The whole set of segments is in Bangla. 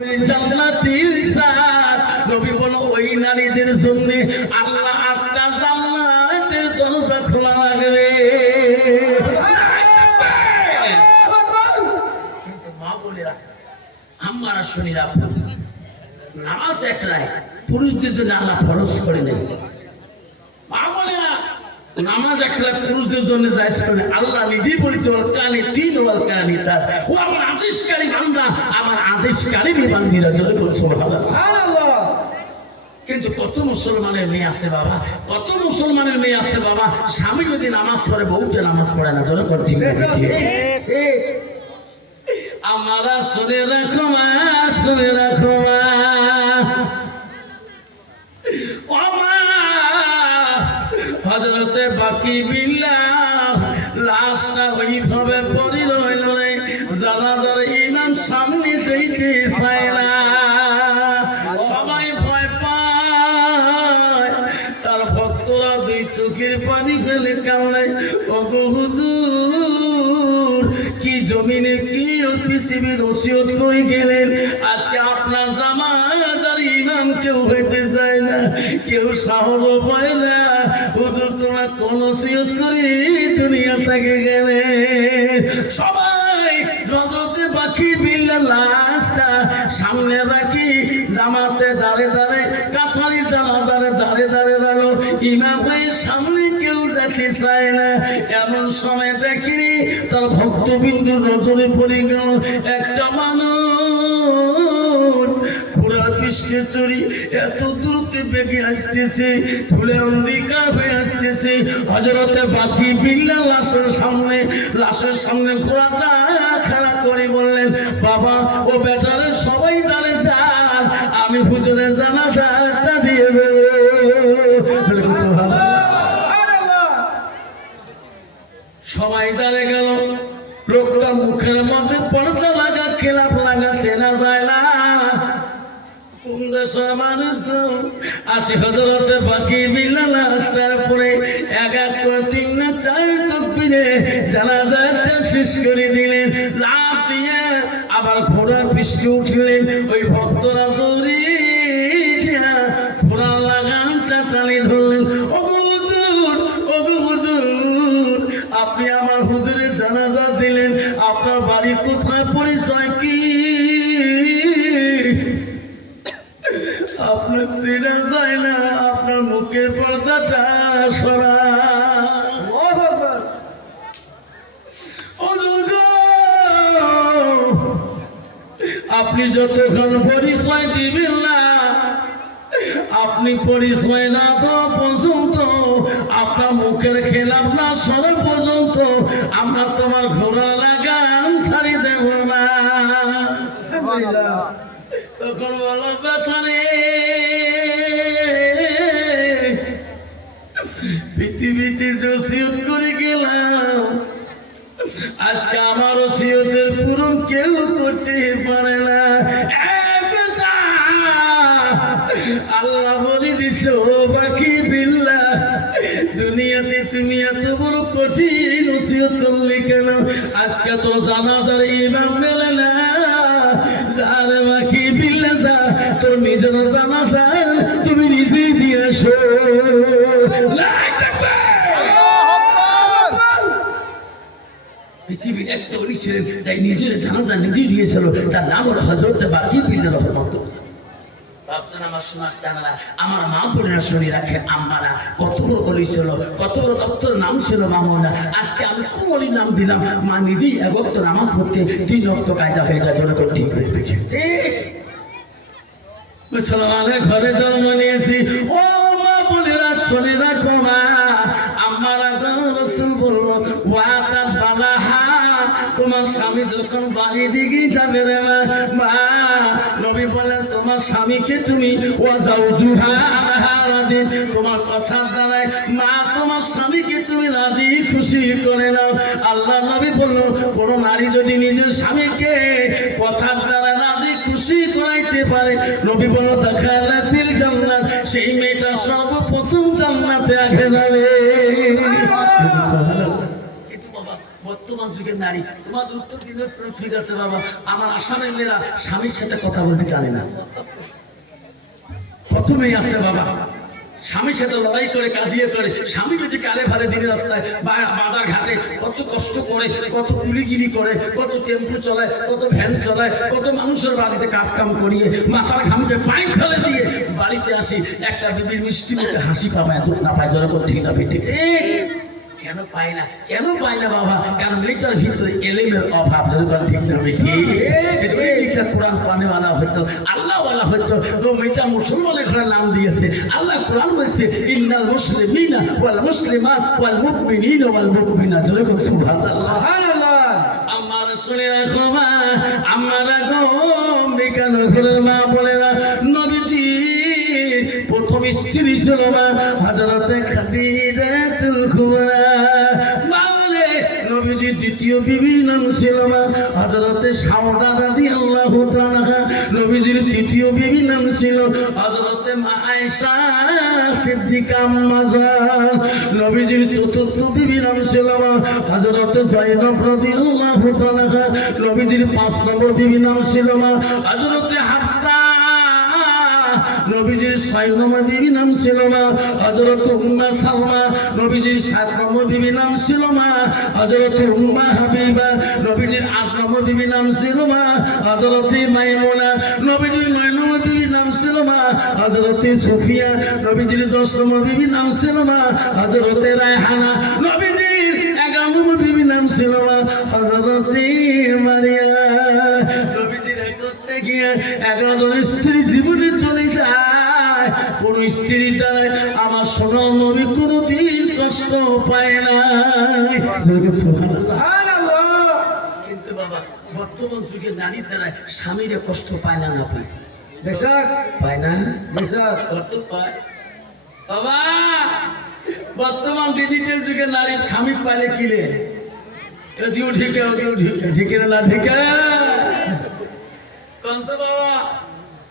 জান্নাতের স্বাদ। নবী বলো ওই নারীদের জন্য আল্লাহ 8টা জান্নাতের দরজা খোলা রাখবে। মা বলেরা আমরা শুনি রাখো, নামাজ একলাই পুরুষদের জন্য আল্লাহ ফরজ করে নেই। মা বলেরা নামাজ একলা পুরুষদের জন্য জায়েজ করে আল্লাহ নিজেই বলছে ওর কানে তিন ওর কানে তার, ও আমার আদেশকারী বান্দা, আমার আদেশকারী বান্দিরা জোরে বলছো সুবহানাল্লাহ। কিন্তু কত মুসলমানের মেয়ে আছে বাবা, কত মুসলমানের মেয়ে আছে বাবা, স্বামী যদি নামাজ পড়ে বউটা নামাজ পড়ে না। জোরে কর ঠিক আছে, ঠিক আছে। আমরা শুনে রাখো মা, শুনে রাখো মা, হযরতে বাকি বিল্লাহ লাশটা ওইভাবে পড়ে রইল রে, জানাজার ইমাম সামনে যেতে চায় না, সবাই ভয় পায়। তার ভক্তরা দুই চোখের পানি ফেলে কান্নায়, ওগো হুজুর কি জমিনে কি পৃথিবীর ওসিয়ত করে গেলেন, আজকে আপনার জামাজার ইমাম কেউ হইতে চায় না, কেউ সাহস পায় না। হুজুর তোমরা কোন ওসিয়ত করে দুনিয়া থেকে গেলে? সবাই হযরতে বাকি বিল্লাহ লাশটা সামনে রাখি জামাতে দাঁড়ে দাঁড়ে কাফারি জানাজারে দাঁড়ে দাঁড়ে দাঁড়ো, ইমামের সামনে কেউ যেতে চায় না। এমন সময় দেখিনি তার ভক্তবিন্দু নজরে পড়ে গেল একটা মানুষ ঘোড়ার পিছনে চড়ি এত দূরতে বেগে আসতেছে, ধুলে অন্ধকার হয়ে আসতেছে। হযরতে বাকি বিল্লাহ লাশের সামনে ঘোড়াটা খাড়া করে বললেন, বাবা ও বেটারে সবাই দাঁড়ে যান, আমি হুজুরের জানাজাটা দিয়ে দেব। সবাই দাঁড়ে গেল। লোকটা মুখের মধ্যে পর্দা লাগা, খেলাপ লাগা, চেনা যায় না কোন দেশের মানুষ গো। আসে হযরতে বাকি বিল্লাহ লাশটার পরে এক এক করে 3 না 4 তাকবীরে জানাজাটা শেষ করে দিলেন। লাফ দিয়ে আবার ঘোড়ার পিছনে উঠলেন। ওই ভক্তরা দৌড়ে ঘোড়া লাগামটা টানি ধরলেন, ওগো হুজুর, ওগো হুজুর, আপনি আমার হুজুরের জানাজা দিলেন, আপনার বাড়ি কোথায়, পরিচয় কি? আপনার চেনা যায় না, আপনার মুখের পর্দাটা সরান। আপনি যতক্ষণ পরিচয় দিবেন না, আপনি পরিচয় না তো পর্যন্ত, আপনার মুখের খেলাপ না সরা পর্যন্ত আমরা তোমার ঘোড়া লাগাম ছাড়ি দেব না। তখন বলো বেচারে পৃথিবীতে ওসিয়ত করে গেলাম, আজকে আমার ওসিয়তের পূরণ কেউ করতে পারে না। আল্লাহ বলে দিছো বাকি বিল্লাহ, দুনিয়াতে তুমি এত বড় কঠিন ওসিয়ত করলে কেন? আজকে তো জানাজার ইমাম মেলে না, যারে বাকি বিল্লাহ যা, তোর নিজের জানাজা তুমি নিজেই দিয়ে এসো। পৃথিবীর একটা অলি ছিলেন, তাই নিজের জানাজা নিজেই দিয়েছিল, তার নাম হলো হযরতে বাকি বিল্লাহ রাহমাতুল্লাহ। আমার সোনার জানালা, আমার মা বোনেরা শুনে রাখেন, আমারা কত বড় অলি ছিল, কত বড় দপ্তর নাম ছিল মামুনা। আজকে আমি কোন অলির নাম দিলাম? মা নিজেই এক ওয়াক্ত নামাজ পড়তে 3 ওয়াক্ত কায়দা হয়ে যায়। জোরে করে ঠিক করে পেয়েছে। মুসলমানের ঘরে জন্ম নিয়েছি, ও মা বোনেরা শুনে রাখো মা, আমারা রাসূল বলল ওয়াতাত বালাহা, তোমার স্বামী যখন বাড়ি দিকে যাবে রে মা, নবী বলেন তোমার স্বামীকে তুমি ওয়াজাউজুহা আলাহা রাদিন, তোমার কথার দ্বারায় মা তোমার স্বামীকে তুমি রাজি খুশি করে নাও। আল্লাহ নবী বলল কোন নারী যদি নিজের স্বামীকে কথার দ্বারা রাজি খুশি করাইতে পারে, নবী বলল দাখালাতিল জান্নাত, সেই মেয়েটা সর্বপ্রথম জান্নাতে আগে যাবে। কিন্তু বাবা বর্তমান যুগের নারী, তোমার উত্তর দিলে ঠিক আছে বাবা, আমার আসামের মেয়েরা স্বামীর সাথে কথা বলতে জানে না। প্রথমেই আছে বাবা, স্বামীর সাথে লড়াই করে কাজিয়ে করে, স্বামী যদি কালে ভারে দিনের রাস্তায় বাজার ঘাটে কত কষ্ট করে, কত কুলিগিরি করে, কত টেম্পু চলায়, কত ভ্যান চলায়, কত মানুষের বাড়িতে কাজ কাম করিয়ে মাথার ঘামতে পাইপ ফেলে দিয়ে বাড়িতে আসি, একটা বিবির মিষ্টি মুখে হাসি পাবায় দুঃখ না পায়, জোরে ঠিক না ঠিক কেন পাই না? কেন পাই না বাবা? কারণ মেয়েটার ভিতরে এলেমের অভাব, ধরে ঠিক না ঠিক কোরআন কোরআনে বানা হয়তো, আল্লাহ বলা হয়তো, তো মেয়েটা মুসলমানের ঘরে নাম দিয়েছে। আল্লাহ কোরআন বলছে ইন্নাল মুসলিমিনা ওয়াল মুসলিমাত ওয়াল মুমিনিনা ওয়াল মুমিনাত, জোরে বল সুবহানাল্লাহ। আমার শুনে রাখো মা, আমরা গো বেকানো ঘরে মা বলেরা, নবীজি প্রথম স্ত্রী ছিল মা হযরতে খাদিজাতুল কুবরা। মাওলে নবীজি দ্বিতীয় বিবির নাম ছিল মা হযরতে সাউদা রাদিয়াল্লাহু তাআলা। নবীজির তৃতীয় বিবির নাম ছিল হযরতে মা আয়েশা সিদ্দিকা আম্মা জান। নবীজির চতুর্থ বিবির নাম ছিল মা হযরতে যায়েনব রাদিয়াল্লাহু তাআলা। নবীজির 5 নম্বর বিবির নাম ছিল মা হযরতে হাফসা। নবীজির 6 নম্বর বিবি নাম ছিল মা হযরত উম্মে সালমা। নবীজির 7 নম্বর বিবি নাম ছিল মা হযরত উম্মে হাবিবা। নবীজির 8 নম্বর বিবি নাম ছিল মা হযরত মাইমুনা। নবীজির 9 নম্বর বিবি নাম ছিল মা হযরত সুফিয়া। নবীজির 10 নম্বর বিবি নাম ছিল মা হযরত রায়হানা। নবীজির 11 নম্বর বিবি নাম ছিল মা হযরত মারিয়া। নবীজির একত্রে গিয়ে 11 জন স্ত্রী জীবনে চলে যায়। কোন স্ত্রী তাই আমার সোনা নবী কোনদিন কষ্ট পায় না। কিন্তু বাবা বর্তমান যুগে নারী দ্বারা স্বামীরা কষ্ট পায় না, না পায়? পায় না, কষ্ট পায় বাবা। বর্তমান ডিজিটাল যুগে নারীর স্বামী পাইলে কিলে এদিও ঠিকে ওদিও ঠিকে, ঠিকে না ঠিকে কন্ত বাবা।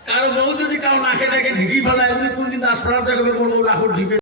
কারো বউ যদি কারো নাকে ডাকে ঢিকি ফেলায়, কোনদিন 10 পাড়া থেকে বলবো লাখুর ঢিকে